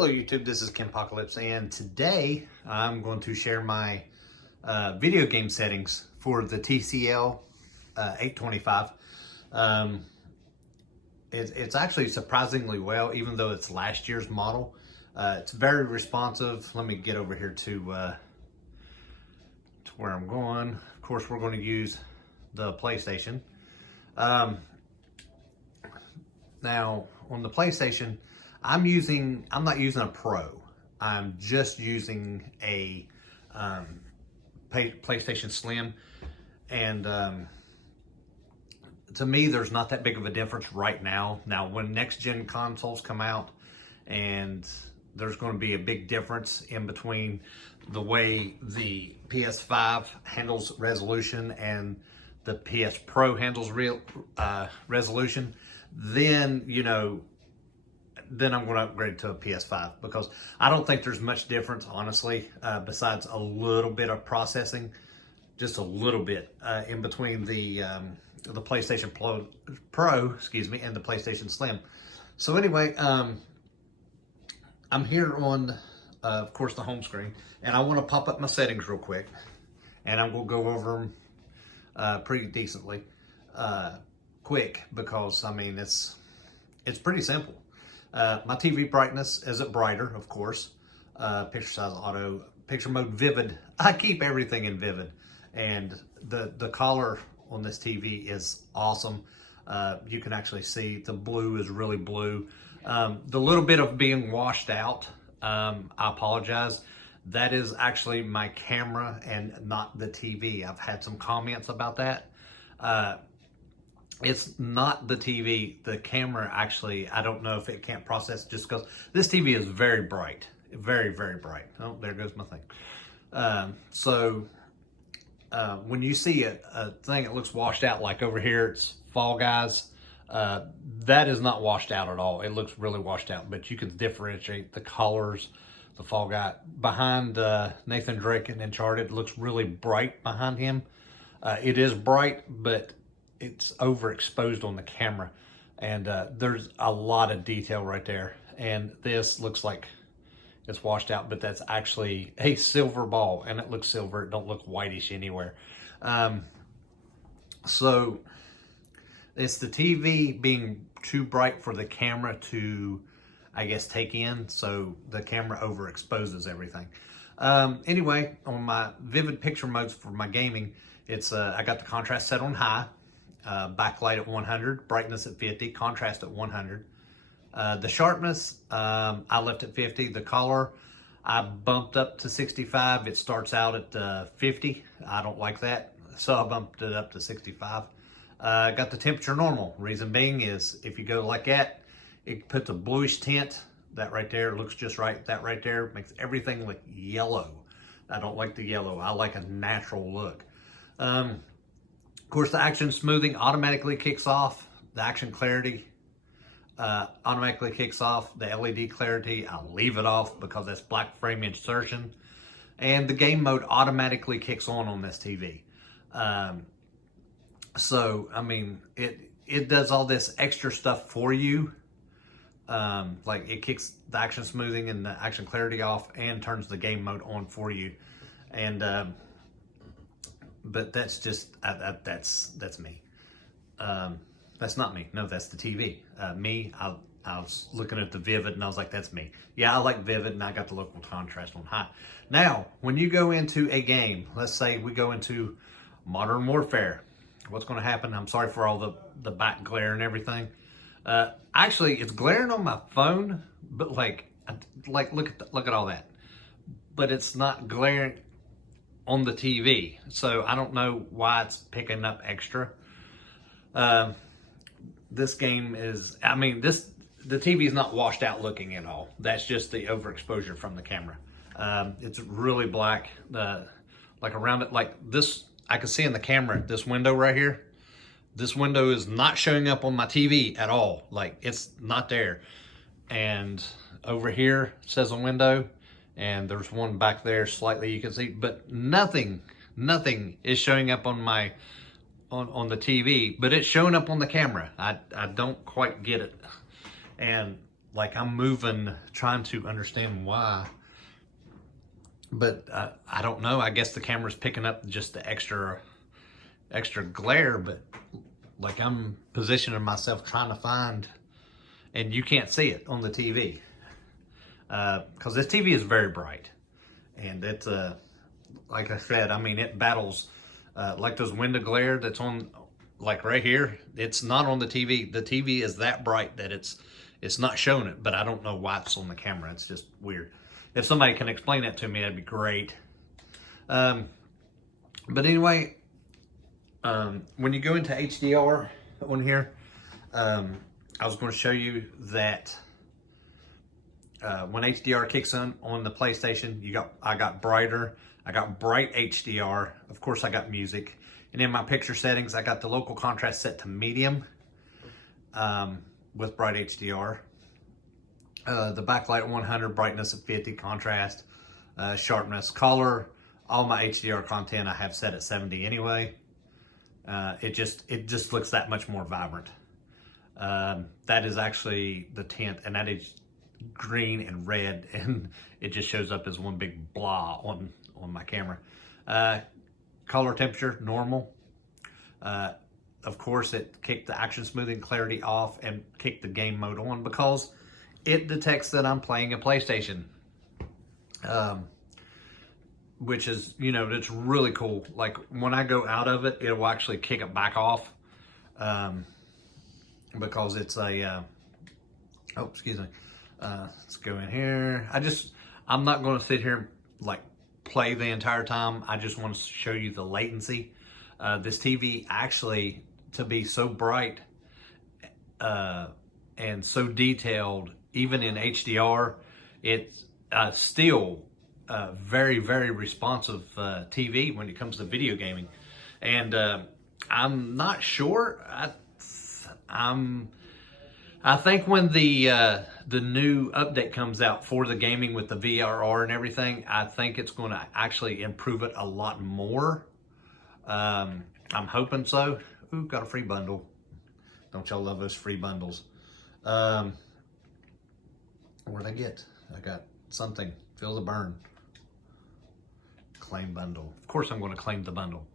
Hello YouTube, this is Kenpocalypse, and today I'm going to share my video game settings for the TCL 825. It's actually surprisingly well, even though it's last year's model. It's very responsive. Let me get over here to where I'm going. Of course, we're going to use the PlayStation. Now, on the PlayStation, I'm not using a Pro. I'm just using a PlayStation Slim. And to me, there's not that big of a difference right now. Now, when next gen consoles come out, and there's going to be a big difference in between the way the PS5 handles resolution and the PS Pro handles resolution, then, then I'm going to upgrade to a PS5, because I don't think there's much difference, honestly, besides a little bit of processing, just a little bit in between the PlayStation Pro, and the PlayStation Slim. So anyway, I'm here on, of course, the home screen, and I want to pop up my settings real quick, and I'm going to go over them pretty decently quick, because I mean it's pretty simple. My TV brightness is at brighter, of course. Picture size auto, picture mode vivid. I keep everything in vivid, and the color on this TV is awesome. You can actually see the blue is really blue. The little bit of being washed out, I apologize. That is actually my camera and not the TV. I've had some comments about that. It's not the TV. The camera, actually, I don't know if it can't process, just because this TV is very bright. Very, very bright. Oh, there goes my thing. When you see a thing that looks washed out, like over here, it's Fall Guys, that is not washed out at all. It looks really washed out, but you can differentiate the colors. The Fall Guy behind Nathan Drake in Uncharted looks really bright behind him. It is bright, but it's overexposed on the camera, and there's a lot of detail right there. And this looks like it's washed out, but that's actually a silver ball, and it looks silver. It don't look whitish anywhere. So it's the TV being too bright for the camera to, I guess, take in, so the camera overexposes everything. Anyway, on my vivid picture modes for my gaming, it's I got the contrast set on high, backlight at 100, brightness at 50, contrast at 100. The sharpness, I left at 50. The color, I bumped up to 65. It starts out at 50. I don't like that, so I bumped it up to 65. Got the temperature normal. Reason being is, if you go like that, it puts a bluish tint. That right there looks just right. That right there makes everything look yellow. I don't like the yellow. I like a natural look. Of course, the action smoothing automatically kicks off. The action clarity automatically kicks off. The LED clarity, I leave it off because that's black frame insertion. And the game mode automatically kicks on this TV. So, I mean, it does all this extra stuff for you. Like, it kicks the action smoothing and the action clarity off and turns the game mode on for you. And but that's just that's me. That's not me. No, that's the TV. Me, I was looking at the vivid, and I was like, that's me. Yeah, I like vivid, and I got the local contrast on high. Now, when you go into a game, let's say we go into Modern Warfare, what's going to happen? I'm sorry for all the back glare and everything. Actually, it's glaring on my phone, but like look at all that. But it's not glaring on the TV, so I don't know why it's picking up extra. This game is, I mean, the TV is not washed out looking at all. That's just the overexposure from the camera. It's really black, like around it, like this. I can see in the camera, this window right here. This window is not showing up on my TV at all. Like, it's not there. And over here says a window, and there's one back there slightly you can see, but nothing is showing up on my on the TV, but it's showing up on the camera. I don't quite get it. And like I'm moving, trying to understand why. But I don't know. I guess the camera's picking up just the extra glare, but like I'm positioning myself trying to find, and you can't see it on the TV. Because this TV is very bright. And it's, like I said, I mean, it battles, like those window glare that's on, like right here, it's not on the TV. The TV is that bright that it's not showing it, but I don't know why it's on the camera. It's just weird. If somebody can explain that to me, that'd be great. But anyway, when you go into HDR on here, I was going to show you that when HDR kicks on the PlayStation, I got brighter. I got bright HDR. Of course, I got music. And in my picture settings, I got the local contrast set to medium with bright HDR. The backlight 100, brightness at 50, contrast, sharpness, color. All my HDR content I have set at 70 anyway. It just looks that much more vibrant. That is actually the tint, and that is green and red, and it just shows up as one big blah on my camera. Color temperature, normal. Of course, it kicked the action smoothing clarity off and kicked the game mode on because it detects that I'm playing a PlayStation. Which is, you know, it's really cool. Like when I go out of it, it will actually kick it back off. Because it's a, oh, excuse me. Let's go in here. I'm not going to sit here and like play the entire time. I just want to show you the latency. This TV actually, to be so bright and so detailed, even in HDR, it's still very, very responsive TV when it comes to video gaming. And I'm not sure. I think when the new update comes out for the gaming with the VRR and everything, I think it's going to actually improve it a lot more. I'm hoping so. Ooh, got a free bundle. Don't y'all love those free bundles? What did I get? I got something. Feel the burn. Claim bundle. Of course I'm going to claim the bundle.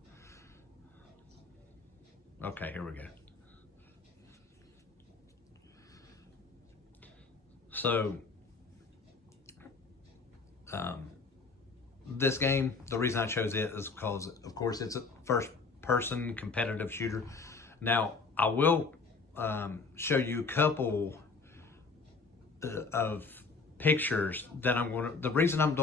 Okay, here we go. So, this game, the reason I chose it is because, of course, it's a first-person competitive shooter. Now, I will show you a couple of pictures that the reason I'm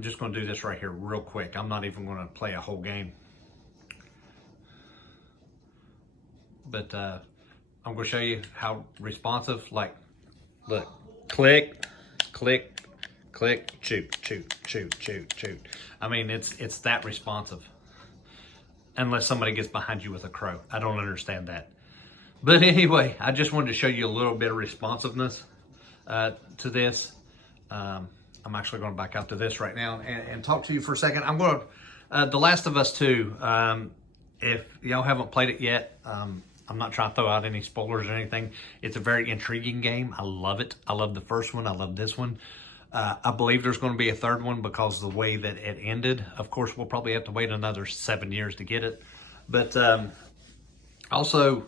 just going to do this right here real quick. I'm not even going to play a whole game. But I'm going to show you how responsive, like, look, click, click, click, shoot, shoot, shoot, shoot, shoot. I mean, it's that responsive. Unless somebody gets behind you with a crow. I don't understand that. But anyway, I just wanted to show you a little bit of responsiveness to this. I'm actually going to back out to this right now and talk to you for a second. I'm going to, The Last of Us 2, if y'all haven't played it yet, I'm not trying to throw out any spoilers or anything. It's a very intriguing game. I love it. I love the first one. I love this one. I believe there's going to be a third one because of the way that it ended. Of course, we'll probably have to wait another 7 years to get it. But also,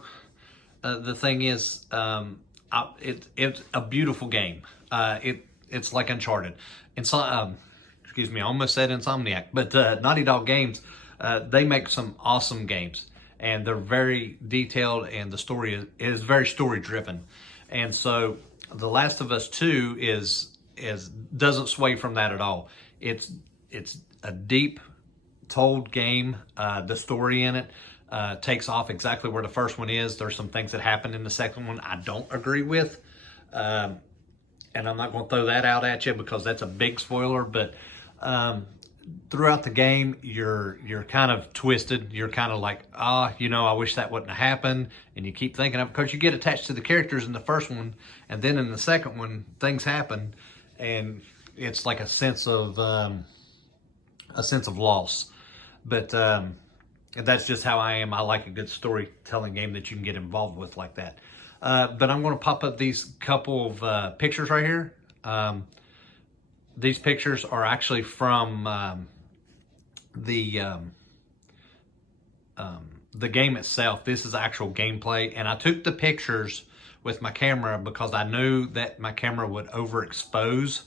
the thing is, it's a beautiful game. It's like Uncharted. Excuse me, I almost said Insomniac. But Naughty Dog Games, they make some awesome games. And they're very detailed, and the story is very story driven. And so The Last of Us 2 doesn't sway from that at all. It's a deep told game. The story in it takes off exactly where the first one is. There's some things that happen in the second one I don't agree with. And I'm not going to throw that out at you because that's a big spoiler, but throughout the game, you're kind of twisted. You're kind of like, I wish that wouldn't have happened. And you keep thinking of it because you get attached to the characters in the first one. And then in the second one, things happen. And it's like a sense of loss. But that's just how I am. I like a good storytelling game that you can get involved with like that. But I'm going to pop up these couple of pictures right here. These pictures are actually from the game itself. This is actual gameplay, and I took the pictures with my camera because I knew that my camera would overexpose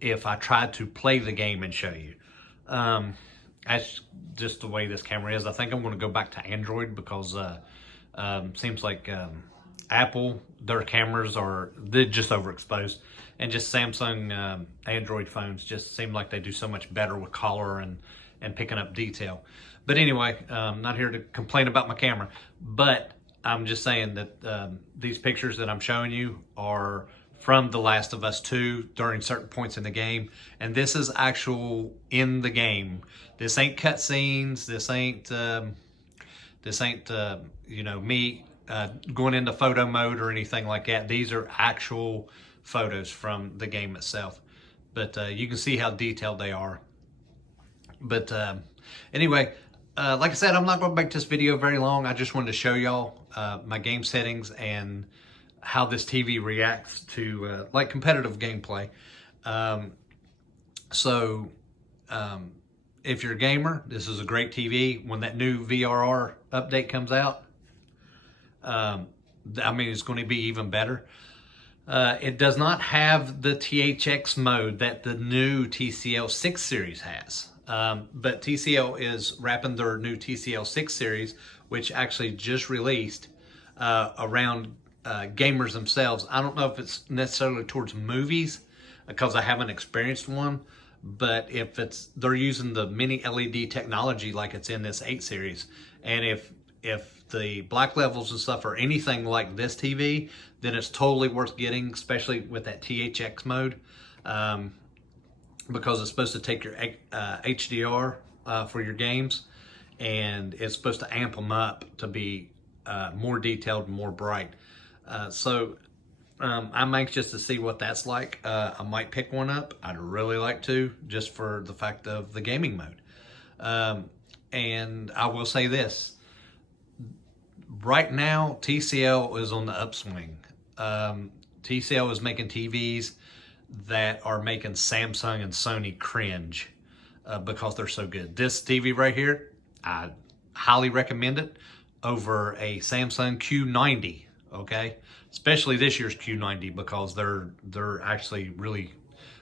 if I tried to play the game and show you. That's just the way this camera is. I think I'm going to go back to Android because seems like Apple, their cameras they're just overexposed, and just Samsung Android phones just seem like they do so much better with color and picking up detail. But anyway, not here to complain about my camera, but I'm just saying that these pictures that I'm showing you are from The Last of Us 2 during certain points in the game, and this is actual in the game. This ain't cutscenes. This ain't you know, me going into photo mode or anything like that. These are actual photos from the game itself, but you can see how detailed they are. But anyway, like I said, I'm not going to make this video very long. I just wanted to show y'all my game settings and how this TV reacts to like competitive gameplay. If you're a gamer, this is a great TV. When that new VRR update comes out, I mean, it's going to be even better. It does not have the THX mode that the new TCL 6 series has. But TCL is wrapping their new TCL 6 series, which actually just released, around gamers themselves. I don't know if it's necessarily towards movies because I haven't experienced one, but if they're using the mini LED technology like it's in this 8 series, and if the black levels and stuff are anything like this TV, then it's totally worth getting, especially with that THX mode, because it's supposed to take your HDR for your games, and it's supposed to amp them up to be more detailed and more bright. I'm anxious to see what that's like. I might pick one up. I'd really like to, just for the fact of the gaming mode. And I will say this. Right now, TCL is on the upswing. TCL is making TVs that are making Samsung and Sony cringe because they're so good. This TV right here, I highly recommend it over a Samsung Q90, okay? Especially this year's Q90, because they're actually really,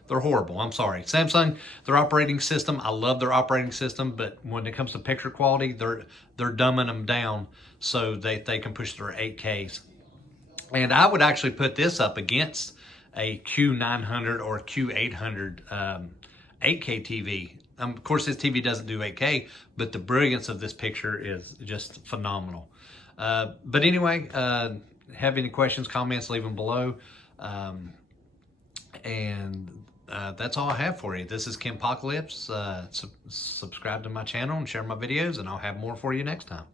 they're horrible. I'm sorry. Samsung, their operating system, I love their operating system, but when it comes to picture quality, they're dumbing them down so they can push their 8Ks. And I would actually put this up against a Q900 or Q800 8K TV. Of course, this TV doesn't do 8K, but the brilliance of this picture is just phenomenal. But anyway, have any questions, comments, leave them below. That's all I have for you. This is Kim Apocalypse. Subscribe to my channel and share my videos, and I'll have more for you next time.